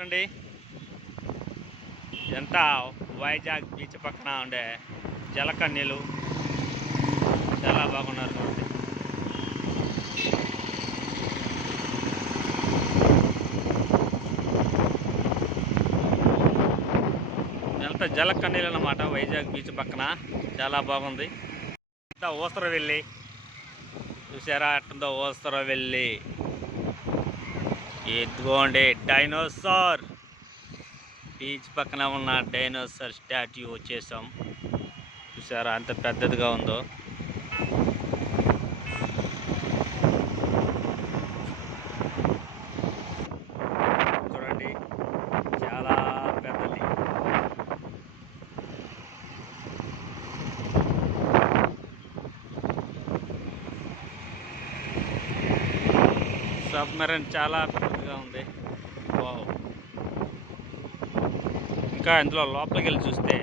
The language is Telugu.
చూడండి. ఎంత వైజాగ్ బీచ్ పక్కన ఉండే జలకన్యలు చాలా బాగున్నారు చూడండి. ఎంత జలకన్నీలు అన్నమాట వైజాగ్ బీచ్ పక్కన. చాలా బాగుంది. ఎంత ఊసర వెళ్ళి చూసారా? అట్టుందో ఓసర వెళ్ళి ఇదిగోండి డైనోసార్ బీచ్ పక్కన ఉన్న డైనోసార్ స్టాట్యూ వచ్చేసాం. చూసారా అంత పెద్దదిగా ఉందో. చూడండి చాలా పెద్దది. సబ్మెరైన్ చాలా పెద్దదిగా ఉంది. వావ్. ఇంకా ఇందులో లోపలికి వెళ్ళి చూస్తే